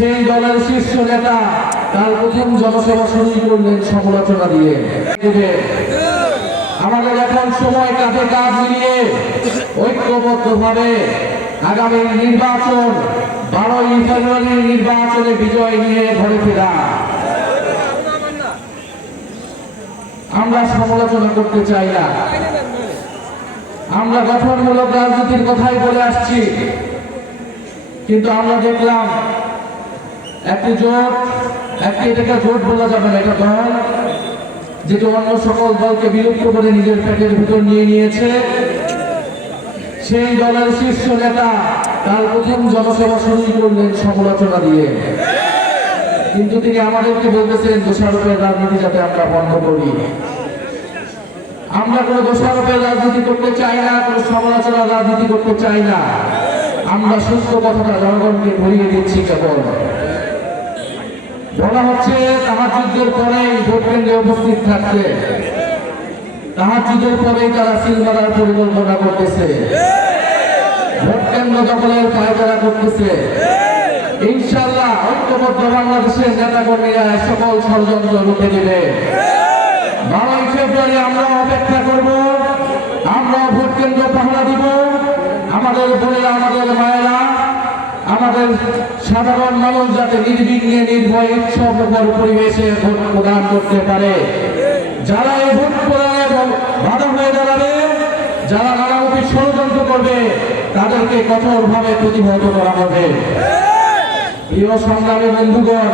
সেই দলের শীর্ষ নেতা, তার প্রথম জনসভা শুরু করলেন সমালোচনা দিয়ে। আমাদের এখন সময় কাজে কাজ মিলিয়ে ঐক্যবদ্ধভাবে আগামী নির্বাচন, বারোই ফেব্রুয়ারির নির্বাচনে বিজয় নিয়ে ঘরে ফেরা। আমরা সমালোচনা করতে চাই না। আমরা গঠনমূলক রাজনীতির কথাই বলে আসছি। কিন্তু আমরা দেখলাম একটি জোট, একটি এটাকে জোট বলা যাবে না, এটা দল, যেটি অন্য সকল দলকে বিলুপ্ত করে নিজের পেটের ভিতর নিয়ে নিয়েছে। সেই দলের শীর্ষ নেতা তার প্রথম জনসভা শুরু করলেন সমালোচনা দিয়ে। কিন্তু তিনি আমাদেরকে বলতেছেন, দোষারোপের রাজনীতি যাতে আমরা বন্ধ করি। আমরা কোনো দোষারোপের রাজনীতি করতে চাই না, কোনো সমালোচনার রাজনীতি করতে চাই না। আমরা সুস্থ কথাটা জনগণকে ভরিয়ে দিচ্ছি কেবল। বলা হচ্ছে তাহার যুদ্ধের পরেই ভোট কেন্দ্রে উপস্থিত থাকছে তাহার যুদ্ধের পরেই তারা সিল পরিকল্পনা করতেছে, ভোট কেন্দ্র দখলের পায়তারা করতেছে ইনশাল্লাহ ঐক্যবদ্ধ বাংলাদেশের নেতা কর্মীরা সকল ষড়যন্ত্র রুখে দিবে বারোই ফেব্রুয়ারি আমরা অপেক্ষা করব আমরা ভোট কেন্দ্র পাহারা দিব, আমাদের বোনেরা আমাদের মায়েরা আমাদের সাধারণ মানুষ যাতে নির্বিঘ্নে নির্ভয় উৎসব পরিবেশে ভোট প্রদান করতে পারে। যারা এই ভোট প্রদানে বাধা হয়ে দাঁড়াবে, যারা নানামুখী ষড়যন্ত্র করবে, তাদেরকে কঠোরভাবে প্রতিহত করা হবে। প্রিয় সংগ্রামী বন্ধুগণ